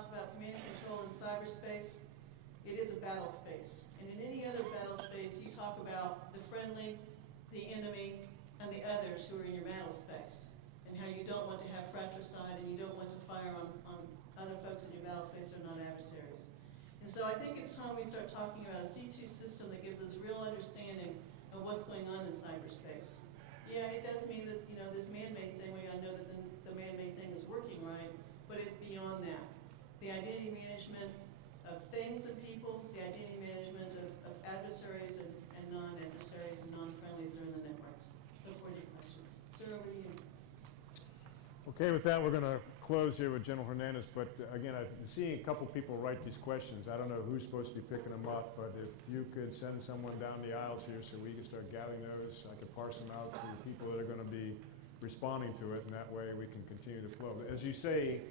talk about command and control in cyberspace, it is a battle space. And in any other battle space, you talk about the friendly, the enemy, and the others who are in your battle space, and how you don't want to have fratricide and you don't want to fire on other folks in your battle space that are not adversaries. And so I think it's time we start talking about a C2 system that gives us real understanding of what's going on in cyberspace. Yeah, it does mean that, you know, this man-made thing, we gotta know that the man-made thing is working right, but it's beyond that. The identity management of things and people, the identity management of adversaries and non-adversaries and non-friendlies that are in the networks. Look forward to your questions. Sir, over to you. Okay, with that, we're going to close here with General Hernandez, but again, I'm seeing a couple people write these questions. I don't know who's supposed to be picking them up, but if you could send someone down the aisles here so we can start gathering those, I could parse them out to the people that are going to be responding to it, and that way we can continue to flow. But as you say,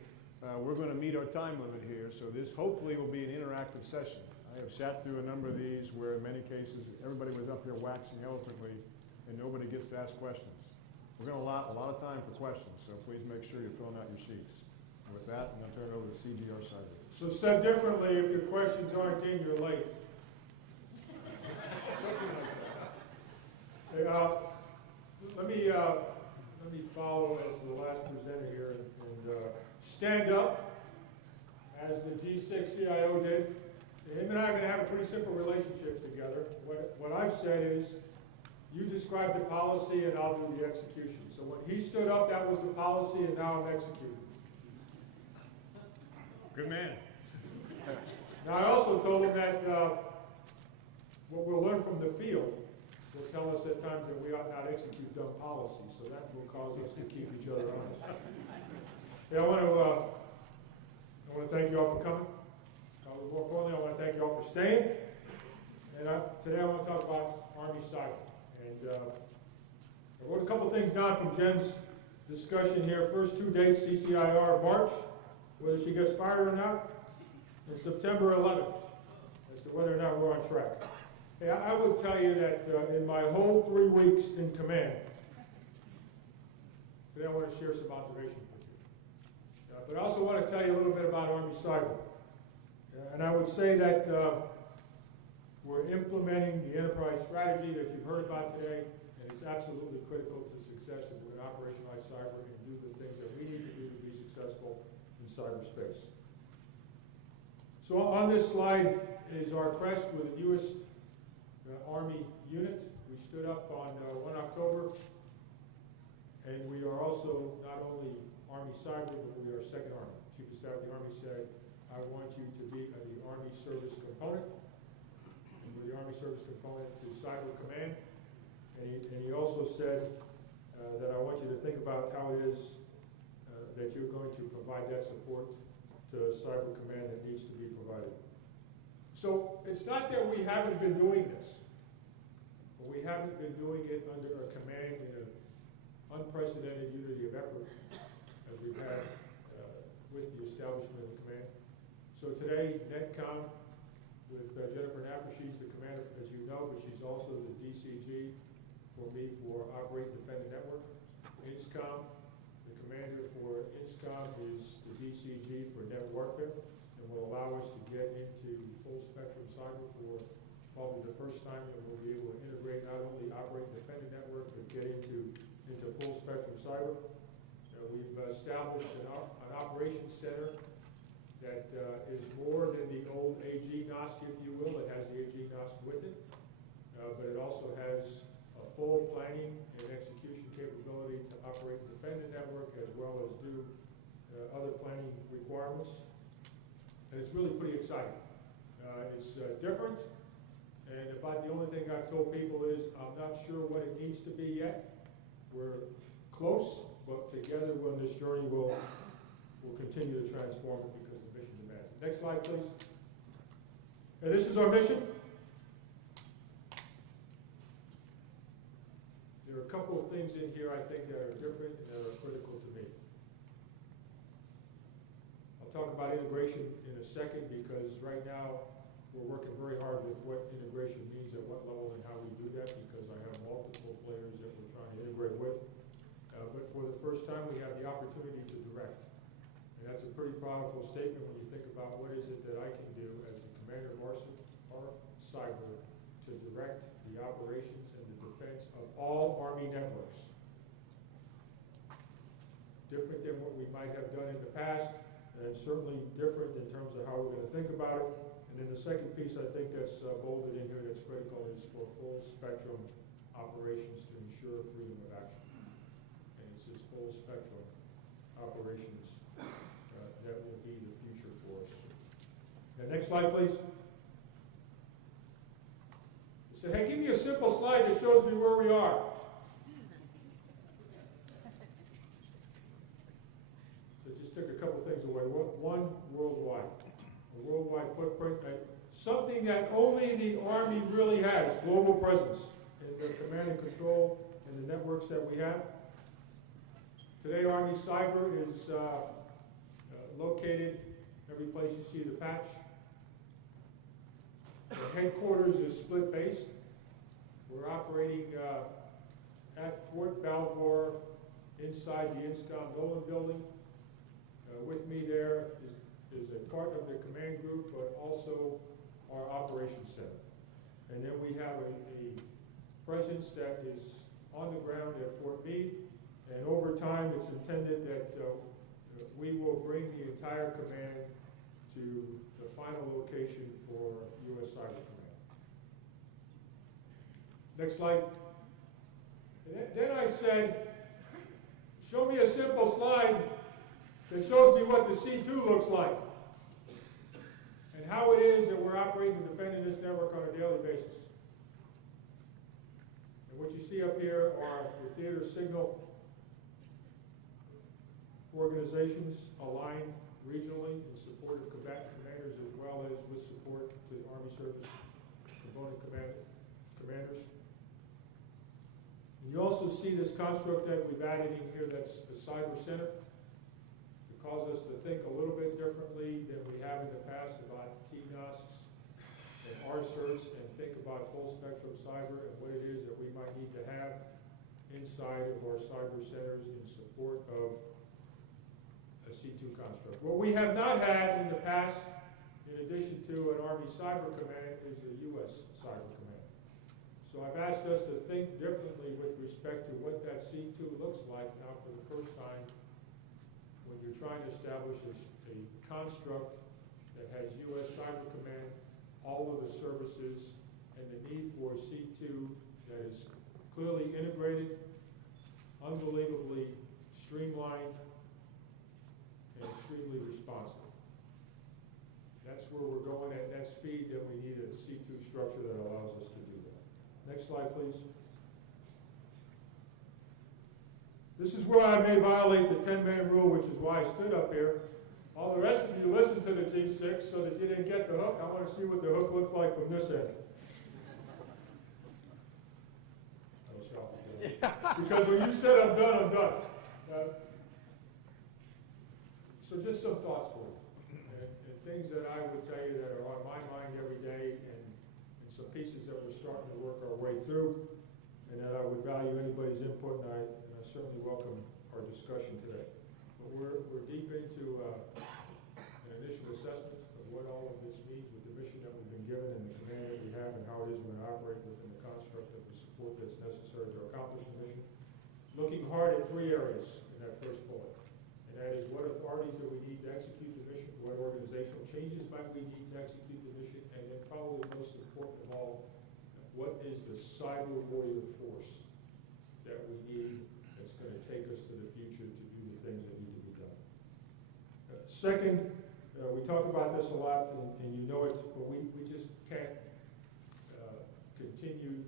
we're going to meet our time limit here, so this hopefully will be an interactive session. I have sat through a number of these where in many cases everybody was up here waxing eloquently and nobody gets to ask questions. We're going to allot a lot of time for questions, so please make sure you're filling out your sheets. And with that, I'm going to turn it over to CGR side. So said differently, if your questions aren't in, you're late. Hey, let me follow as the last presenter here and stand up as the G6 CIO did. Him and I are going to have a pretty simple relationship together. What I've said is, you describe the policy and I'll do the execution. So when he stood up, that was the policy, and now I'm executing. Good man. Now I also told him that what we'll learn from the field will tell us at times that we ought not execute dumb policy, so that will cause us to keep each other honest. Yeah, I want to thank you all for coming. More importantly, I want to thank you all for staying. And today I want to talk about Army Cyber. And I wrote a couple things down from Jen's discussion here. First two dates, CCIR March, whether she gets fired or not, and September 11th, as to whether or not we're on track. Hey, I would tell you that in my whole 3 weeks in command, today I want to share some observations with you. But I also want to tell you a little bit about Army Cyber. And I would say that we're implementing the enterprise strategy that you've heard about today, and it's absolutely critical to success if we're going to operationalize cyber and do the things that we need to do to be successful in cyberspace. So on this slide is our crest with the newest Army unit. We stood up on 1 October, and we are also not only Army Cyber, but we are Second Army. Chief of Staff of the Army said, I want you to be the Army Service Component. And with the Army Service Component to Cyber Command. And he also said that I want you to think about how it is that you're going to provide that support to Cyber Command that needs to be provided. So it's not that we haven't been doing this, but we haven't been doing it under a command in an unprecedented unity of effort as we've had with the establishment of the command. So today, NetCom, with Jennifer Napper, she's the commander, as you know, but she's also the DCG for me for Operate and Defend the Network. INSCOM, the commander for INSCOM is the DCG for Net Warfare, and will allow us to get into full spectrum cyber for probably the first time that we'll be able to integrate not only Operate and Defend the Network, but get into full spectrum cyber. We've established an operations center that is more than the old AG NOSC, if you will. It has the AG NOSC with it, but it also has a full planning and execution capability to operate and defend the network, as well as do other planning requirements. And it's really pretty exciting. It's different, and about the only thing I've told people is I'm not sure what it needs to be yet. We're close, but together on this journey we'll continue to transform it because the mission demands it. Next slide, please. And this is our mission. There are a couple of things in here I think that are different and that are critical to me. I'll talk about integration in a second, because right now we're working very hard with what integration means at what level and how we do that, because I have multiple players that we're trying to integrate with. But for the first time, we have the opportunity to direct. And that's a pretty powerful statement when you think about what is it that I can do as the commander of our cyber to direct the operations and the defense of all Army networks. Different than what we might have done in the past, and certainly different in terms of how we're going to think about it. And then the second piece I think that's bolded in here that's critical is for full spectrum operations to ensure freedom of action. And it says full spectrum operations that will be the future for us. Now, next slide, please. He said, hey, give me a simple slide that shows me where we are. So just took a couple things away. One, worldwide. A worldwide footprint. Something that only the Army really has, global presence in the command and control and the networks that we have. Today, Army Cyber is located every place you see the patch. The headquarters is split-based. We're operating at Fort Balfour inside the INSCOM Nolan building. With me there is a part of the command group, but also our operations center. And then we have a presence that is on the ground at Fort Meade, and over time it's intended that we will bring the entire command to the final location for U.S. Cyber Command. Next slide. And then I said, show me a simple slide that shows me what the C2 looks like and how it is that we're operating and defending this network on a daily basis. And what you see up here are the theater signal organizations aligned regionally in support of combatant commanders as well as with support to the Army Service Component commanders. And you also see this construct that we've added in here that's the Cyber Center. It calls us to think a little bit differently than we have in the past about TNOSCs and RSERTs, and think about full spectrum cyber and what it is that we might need to have inside of our cyber centers in support of a C2 construct. What we have not had in the past, in addition to an Army Cyber Command, is a U.S. Cyber Command. So I've asked us to think differently with respect to what that C2 looks like now for the first time when you're trying to establish a construct that has U.S. Cyber Command, all of the services, and the need for a C2 that is clearly integrated, unbelievably streamlined, and extremely responsive. That's where we're going at that speed, that we need a C2 structure that allows us to do that. Next slide, please. This is where I may violate the 10-minute rule, which is why I stood up here. All the rest of you listened to the G6 so that you didn't get the hook. I want to see what the hook looks like from this end. I was shocked. Because when you said I'm done, I'm done. So just some thoughts for you, and things that I would tell you that are on my mind every day, and some pieces that we're starting to work our way through, and that I would value anybody's input, and I certainly welcome our discussion today. But we're deep into an initial assessment of what all of this means with the mission that we've been given and the command that we have, and how it is we're going to operate within the construct of the support that's necessary to accomplish the mission. Looking hard at three areas in that first bullet. And that is, what authorities do we need to execute the mission? What organizational changes might we need to execute the mission? And then probably most important of all, what is the cyber warrior force that we need that's going to take us to the future to do the things that need to be done? Second, we talk about this a lot, and you know it, but we just can't continue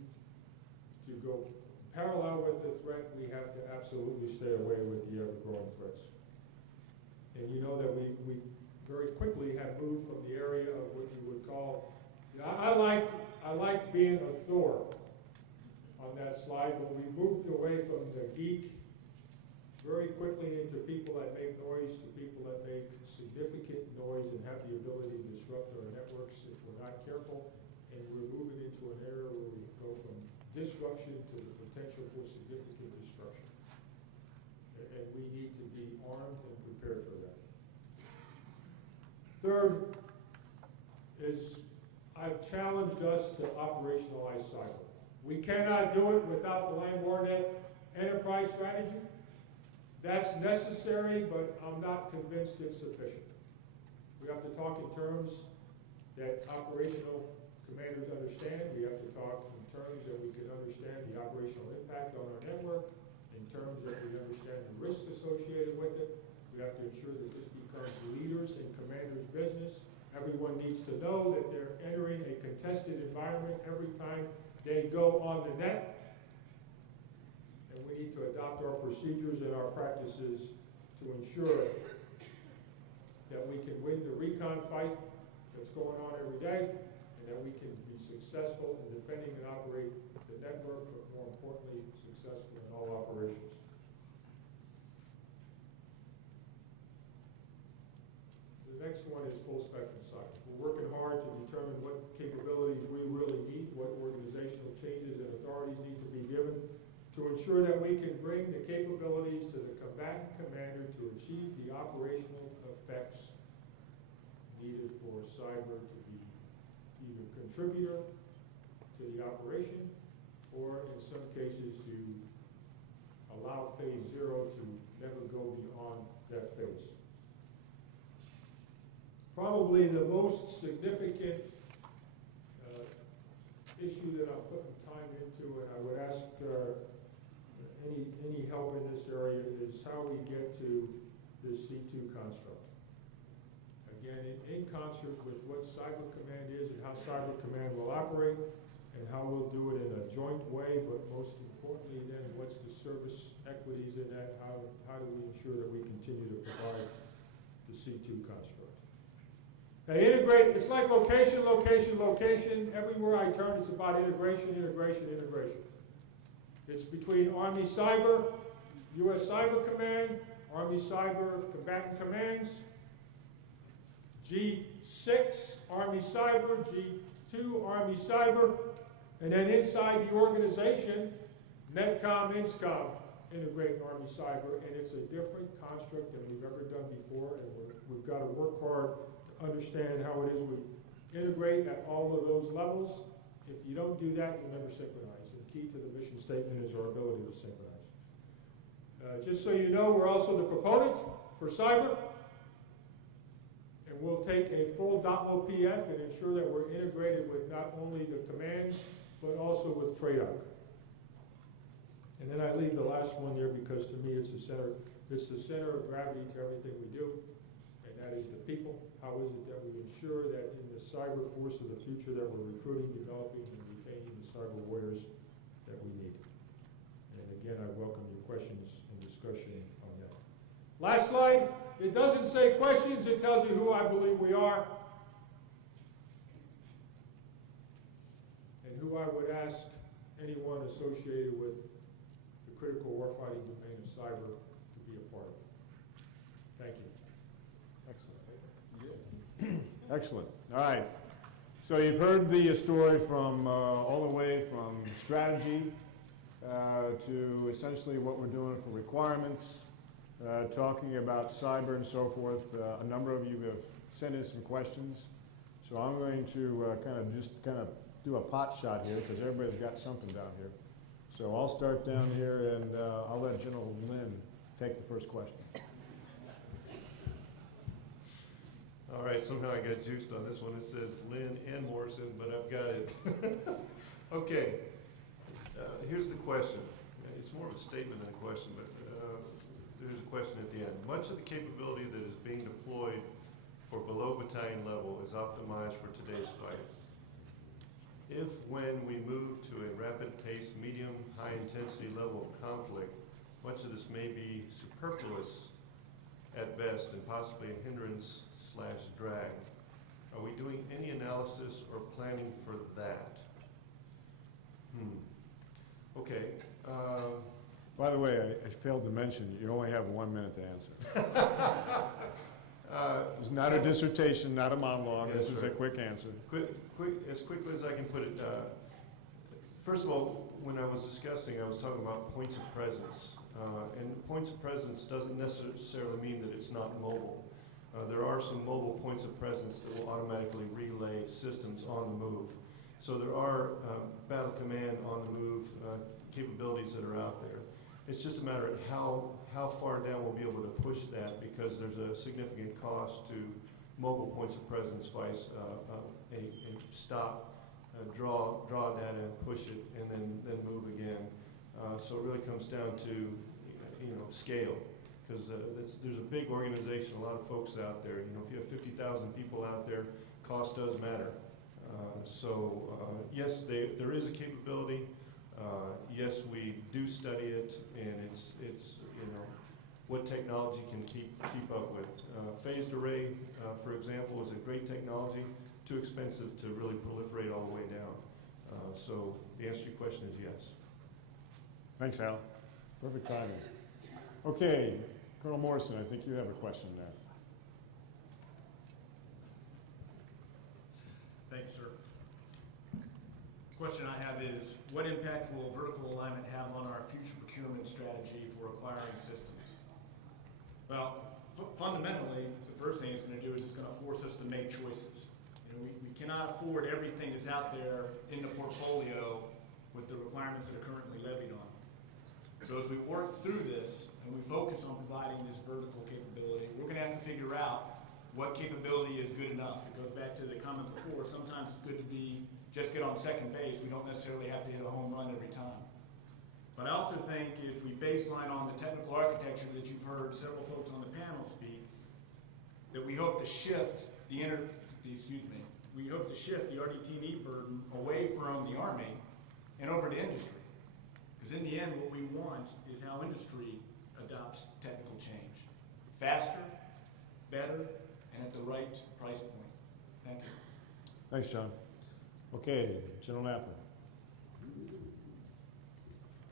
to go parallel with the threat. We have to absolutely stay away with the ever-growing threats. And you know that we very quickly have moved from the area of what you would call, I liked being a Thor on that slide, but we moved away from the geek very quickly into people that make noise, to people that make significant noise and have the ability to disrupt our networks if we're not careful. And we're moving into an area where we go from disruption to the potential for significant destruction. And we need to be armed and prepared for that. Third is I've challenged us to operationalize cyber. We cannot do it without the LandWarNet enterprise strategy. That's necessary, but I'm not convinced it's sufficient. We have to talk in terms that operational commanders understand. We have to talk in terms that we can understand the operational impact on our network, in terms that we understand the risks associated with it. We have to ensure that this becomes leaders and commanders' business. Everyone needs to know that they're entering a contested environment every time they go on the net. And we need to adopt our procedures and our practices to ensure that we can win the recon fight that's going on every day, and that we can be successful in defending and operate the network, but more importantly, successful in all operations. The next one is full spectrum cyber. We're working hard to determine what capabilities we really need, what organizational changes and authorities need to be given to ensure that we can bring the capabilities to the combatant commander to achieve the operational effects needed for cyber to be either contributor to the operation or in some cases to allow phase 0 to never go beyond that phase. Probably the most significant issue that I'm putting time into, and I would ask any help in this area, is how we get to this C2 construct. Again, in concert with what Cyber Command is and how Cyber Command will operate, and how we'll do it in a joint way, but most importantly then, what's the service equities in that? How do we ensure that we continue to provide the C2 construct? Now integrate, it's like location, location, location. Everywhere I turn, it's about integration, integration, integration. It's between Army Cyber, U.S. Cyber Command, Army Cyber Combatant Commands, G6, Army Cyber, G2, Army Cyber, and then inside the organization, NetCom, INSCOM, integrate Army Cyber, and it's a different construct than we've ever done before, and we've got to work hard to understand how it is we integrate at all of those levels. If you don't do that, you'll never synchronize. The key to the mission statement is our ability to synchronize. Just so you know, we're also the proponent for cyber, and we'll take a full .OPF and ensure that we're integrated with not only the commands, but also with TRADOC. And then I leave the last one there because to me it's the center of gravity to everything we do, and that is the people. How is it that we ensure that in the cyber force of the future that we're recruiting, developing, and retaining the cyber warriors that we need? And again, I welcome your questions and discussion on that. Last slide. It doesn't say questions, it tells you who I believe we are and who I would ask anyone associated with the critical warfighting domain of cyber to be a part of. Thank you. Excellent. Excellent. All right. So you've heard the story from all the way from strategy to essentially what we're doing for requirements, talking about cyber and so forth. A number of you have sent in some questions. So I'm going to kind of do a pot shot here because everybody's got something down here. So I'll start down here and I'll let General Lynn take the first question. All right, somehow I got juiced on this one. It says Lynn and Morrison, but I've got it. Okay, here's the question. It's more of a statement than a question, but there's a question at the end. Much of the capability that is being deployed for below battalion level is optimized for today's fight. If, when we move to a rapid pace, medium, high intensity level of conflict, much of this may be superfluous at best and possibly a hindrance/drag. Are we doing any analysis or planning for that? Okay. By the way, I failed to mention, you only have 1 minute to answer. It's not a dissertation, not a monologue. This is a quick answer. As quickly as I can put it. First of all, when I was discussing, I was talking about points of presence. And points of presence doesn't necessarily mean that it's not mobile. There are some mobile points of presence that will automatically relay systems on the move. So there are battle command on the move capabilities that are out there. It's just a matter of how far down we'll be able to push that, because there's a significant cost to mobile points of presence, vice a stop, draw data and push it, and then move again. So it really comes down to scale, because there's a big organization, a lot of folks out there. If you have 50,000 people out there, cost does matter. Yes, there is a capability. Yes, we do study it, and it's what technology can keep up with. Phased array, for example, is a great technology. Too expensive to really proliferate all the way down. So the answer to your question is yes. Thanks, Al. Perfect timing. Okay, Colonel Morrison, I think you have a question there. Thank you, sir. The question I have is, what impact will vertical alignment have on our future procurement strategy for acquiring systems? Well, fundamentally, the first thing it's going to do is it's going to force us to make choices. We cannot afford everything that's out there in the portfolio with the requirements that are currently levied on. So as we work through this and we focus on providing this vertical capability, we're going to have to figure out what capability is good enough. It goes back to the comment before. Sometimes it's good to just get on second base. We don't necessarily have to hit a home run every time. But I also think if we baseline on the technical architecture that you've heard several folks on the panel speak, that we hope to shift the RDT&E burden away from the Army and over to industry. Because in the end, what we want is how industry adopts technical change. Faster, better, and at the right price point. Thank you. Thanks, John. Okay, General Knapp.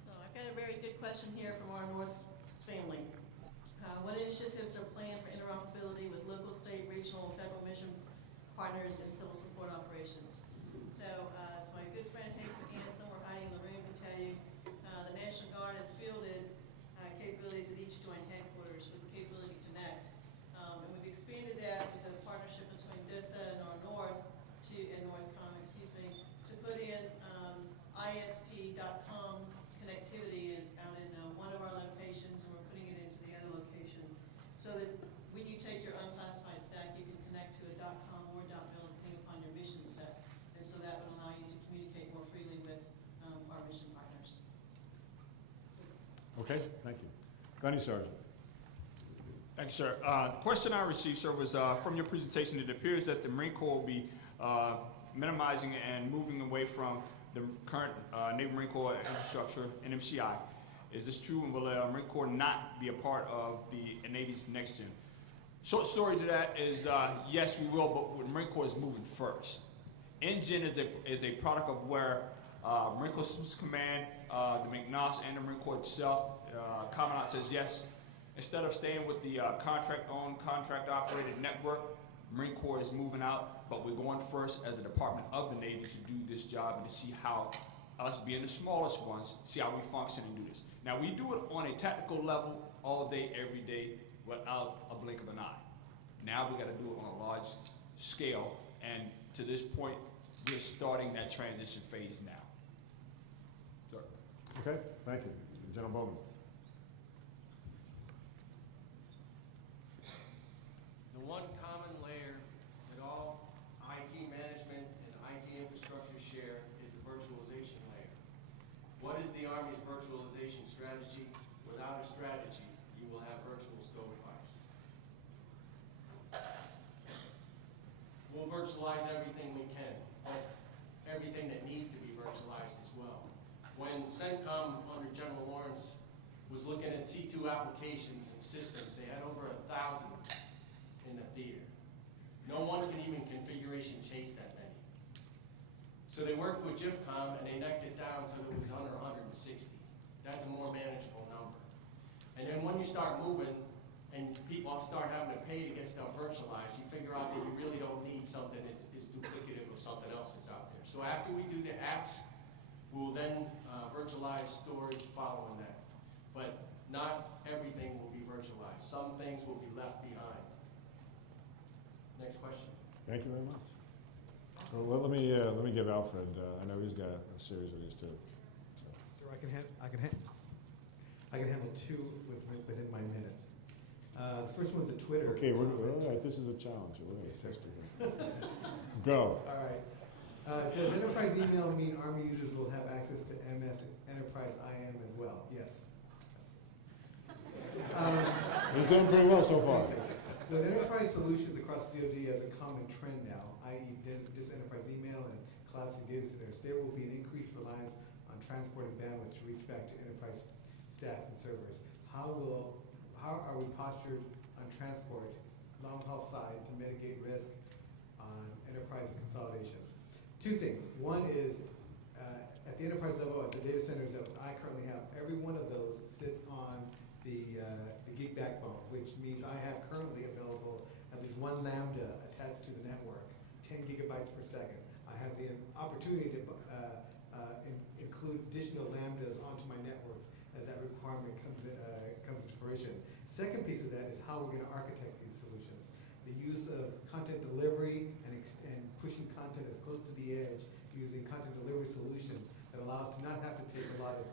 So I've got a very good question here from our North family. What initiatives are planned for interoperability with local, state, regional, and federal mission partners in civil support operations? So as my good friend Hank McGann, somewhere hiding in the room, can tell you, the National Guard has fielded capabilities at each joint headquarters with the capability to connect. And we've expanded that with a partnership between DISA and our Northcom, to put in ISP.com connectivity out in one of our locations, and we're putting it into the other location, so that when you take your unclassified stack, you can connect to a .com or .mil depending upon your mission set, and so that would allow you to communicate more freely with our mission partners. Okay, thank you. Gunny Sergeant. Thank you, sir. The question I received, sir, was from your presentation. It appears that the Marine Corps will be minimizing and moving away from the current Navy Marine Corps infrastructure, NMCI. Is this true, and will the Marine Corps not be a part of the Navy's next gen? Short story to that is yes, we will, but the Marine Corps is moving first. NGen is a product of where Marine Corps Systems Command, the McNOS, and the Marine Corps itself, Commandant says yes. Instead of staying with the contract-owned, contract-operated network, Marine Corps is moving out, but we're going first as a department of the Navy to do this job and to see how us being the smallest ones, see how we function and do this. Now, we do it on a technical level all day, every day, without a blink of an eye. Now we got to do it on a large scale, and to this point, we're starting that transition phase now. Sir. Okay, thank you. General Bowman. The one common layer that all IT management and IT infrastructure share is the virtualization layer. What is the Army's virtualization strategy? Without a strategy, you will have virtual stovepipes. We'll virtualize everything we can, but everything that needs to be virtualized as well. When CENTCOM under General Lawrence was looking at C2 applications and systems, they had over 1,000 in the theater. No one can even configuration chase that many. So they worked with GIFCOM and they necked it down so that it was under 160. That's a more manageable number. And then when you start moving and people start having to pay to get stuff virtualized, you figure out that you really don't need something that is duplicative of something else that's out there. So after we do the apps, we'll then virtualize storage following that. But not everything will be virtualized. Some things will be left behind. next question. Thank you very much. Well, let me give Alfred, I know he's got a series of these too. So. Sir, I can handle two within my minute. The first one's a Twitter. Okay, all comment. right, this is a challenge. We're going to test it. Go. All right. Does enterprise email mean Army users will have access to MS Enterprise IM as well? Yes. He's doing pretty well so far. The enterprise solutions across DoD has a common trend now, i.e. this enterprise email and collapsing data centers. There will be an increased reliance on transporting bandwidth to reach back to enterprise stacks and servers. How are we postured on transport, long-haul side, to mitigate risk on enterprise consolidations? Two things. One is, at the enterprise level, at the data centers that I currently have, every one of those sits on the gig backbone, which means I have currently available at least one Lambda attached to the network, 10 gigabytes per second. I have the opportunity to include additional Lambdas onto my networks as that requirement comes into fruition. Second piece of that is how we're going to architect these solutions. The use of content delivery and pushing content as close to the edge using content delivery solutions that allow us to not have to take a lot of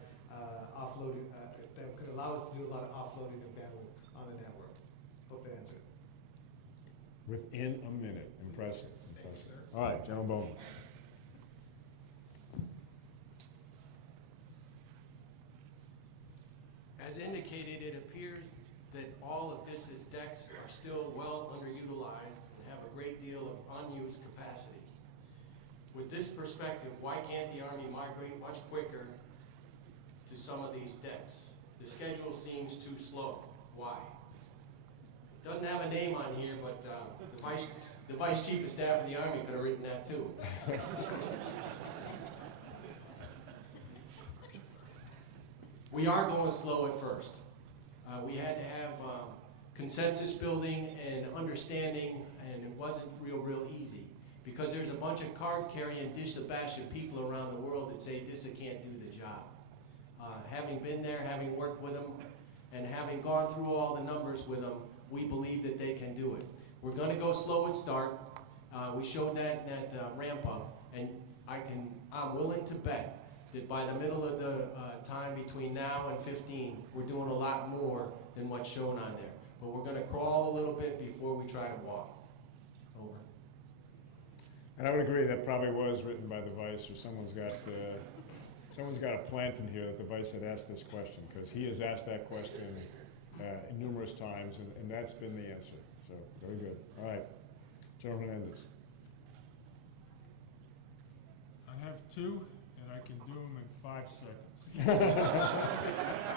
offloading, that could allow us to do a lot of offloading of bandwidth on the network. Hope that answered it. Within a minute. Impressive. Impressive. All right, General Bowman. As indicated, it appears that all of this decks are still well underutilized and have a great deal of unused capacity. With this perspective, why can't the Army migrate much quicker to some of these decks? The schedule seems too slow. Why? It doesn't have a name on here, but the Vice Chief of Staff of the Army could have written that too. We are going slow at first. We had to have consensus building and understanding, and it wasn't real easy. Because there's a bunch of card-carrying DISA-bashing people around the world that say DISA can't do the job. Having been there, having worked with them, and having gone through all the numbers with them, we believe that they can do it. We're going to go slow at start. We showed that ramp up, and I'm willing to bet that by the middle of the time between now and 15, we're doing a lot more than what's shown on there. But we're going to crawl a little bit before we try to walk. Over. And I would agree that probably was written by the Vice, or someone's got a plant in here that the Vice had asked this question, because he has asked that question numerous times, and that's been the answer. So, very good. All right. General Hernandez. I have two, and I can do them in 5 seconds.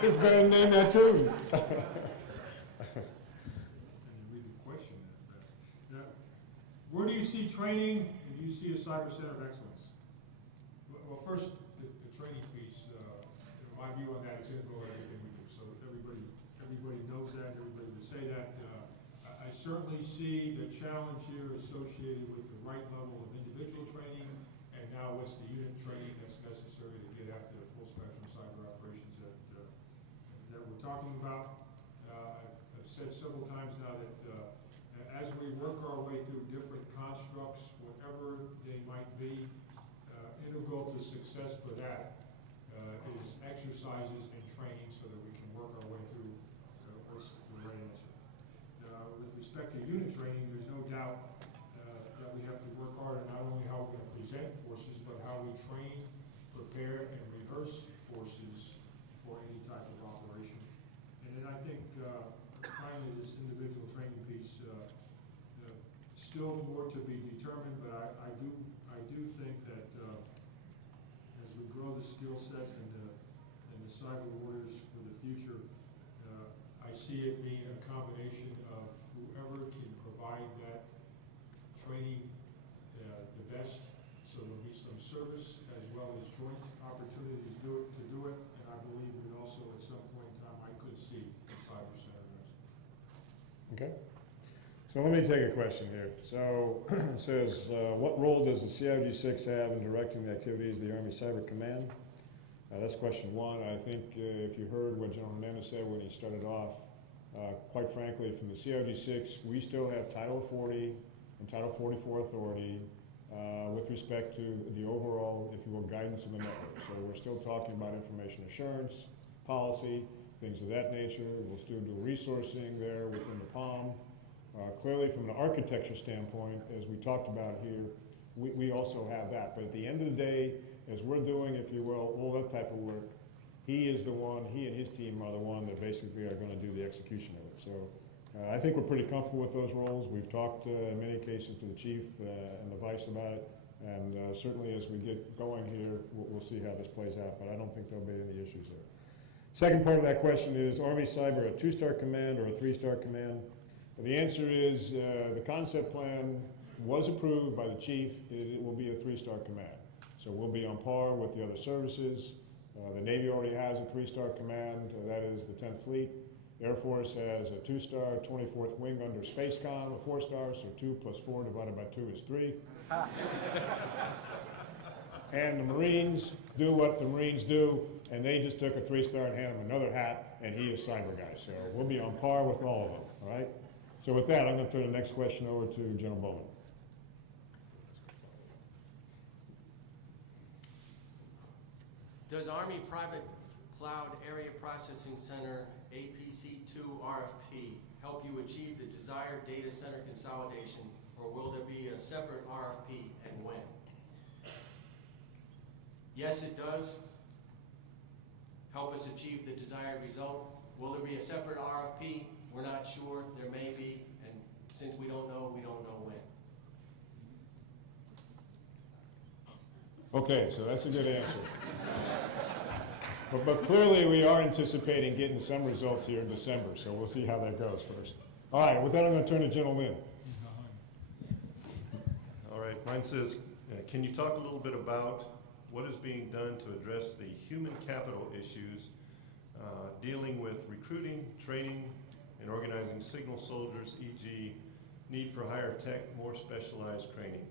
He's better name that too. Read the question. Where do you see training, and do you see a cyber center of excellence? Well, first, the training piece. My view on that is integral to everything we do. So everybody knows that. Everybody would say that. I certainly see the challenge here associated with the right level of individual training, and now what's the unit training that's necessary to get after the full spectrum cyber operations that we're talking about. I've said several times now that as we work our way through different constructs, whatever they might be, integral to success for that is exercises and training so that we can work our way through what's the right answer. With respect to unit training, there's no doubt that we have to work hard on not only how we're going to present forces, but how we train, prepare, and rehearse forces for any type of operation. And then I think finally this individual training piece, still more to be determined, but I do think that as we grow the skill set and the cyber warriors for the future, I see it being a combination of whoever can provide that training the best, so there'll be some service as well as joint opportunities to do it, and I believe that also at some point in time I could see a cyber center. Okay. So let me take a question here. So it says, what role does the CIG-6 have in directing the activities of the Army Cyber Command? That's question one. I think if you heard what General Hernandez said when he started off, quite frankly, from the CIG-6, we still have Title 40 and Title 44 authority with respect to the overall, if you will, guidance of the network. So we're still talking about information assurance, policy, things of that nature. We'll still do resourcing there within the POM. Clearly, from an architecture standpoint, as we talked about here, we also have that. But at the end of the day, as we're doing, if you will, all that type of work, he and his team are the one that basically are going to do the execution of it. So I think we're pretty comfortable with those roles. We've talked in many cases to the chief and the vice about it. And certainly as we get going here, we'll see how this plays out. But I don't think there'll be any issues there. Second part of that question is Army Cyber a 2-star command or a 3-star command? The answer is the concept plan was approved by the chief. It will be a 3-star command. So we'll be on par with the other services. The Navy already has a 3-star command. That is the 10th Fleet. Air Force has a 2-star, 24th Wing under SpaceCom, a 4-star, so 2 plus 4 divided by 2 is 3. And the Marines do what the Marines do, and they just took a 3-star and handed him another hat, and he is cyber guy. So we'll be on par with all of them, all right? So with that, I'm going to turn the next question over to General Bowman. Does Army Private Cloud Area Processing Center APC2 RFP help you achieve the desired data center consolidation, or will there be a separate RFP, and when? Yes, it does help us achieve the desired result. Will there be a separate RFP? We're not sure. There may be, and since we don't know when. Okay, so that's a good answer. But clearly we are anticipating getting some results here in December, so we'll see how that goes first. All right, with that I'm going to turn to General Lynn. All right, mine says, can you talk a little bit about what is being done to address the human capital issues dealing with recruiting, training, and organizing signal soldiers, e.g. need for higher tech, more specialized training?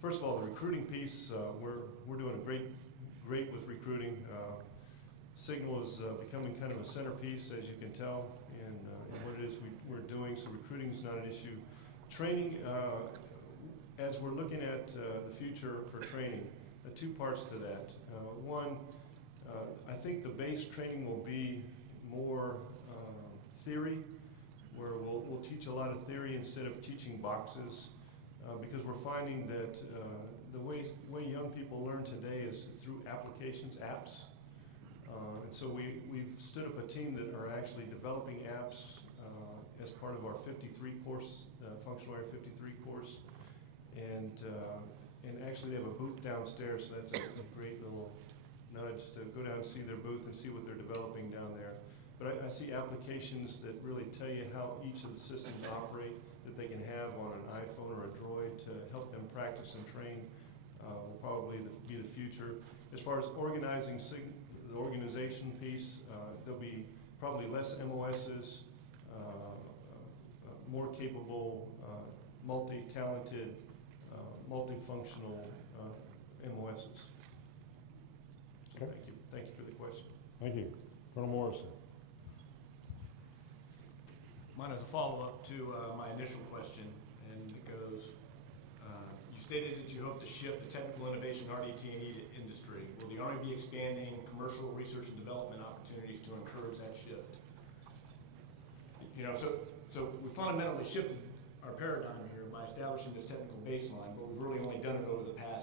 First of all, the recruiting piece, we're doing a great with recruiting. Signal is becoming kind of a centerpiece, as you can tell, in what it is we're doing, so recruiting is not an issue. Training, as we're looking at the future for training, 2 parts to that. One, I think the base training will be more theory, where we'll teach a lot of theory instead of teaching boxes, because we're finding that the way young people learn today is through applications, apps. And so we've stood up a team that are actually developing apps as part of our 53 course, Functional Area 53 course. And actually they have a booth downstairs, so that's a great little nudge to go down and see their booth and see what they're developing down there. But I see applications that really tell you how each of the systems operate that they can have on an iPhone or a Droid to help them practice and train will probably be the future. As far as organizing the organization piece, there'll be probably less MOSs, more capable, multi-talented, multifunctional MOSs. So Okay. Thank you for the question. Thank you. Colonel Morrison. Mine is a follow-up to my initial question, and it goes, you stated that you hope to shift the technical innovation RDT&E to industry. Will the Army be expanding commercial research and development opportunities to encourage that shift? You know, so we fundamentally shifted our paradigm here by establishing this technical baseline, but we've really only done it over the past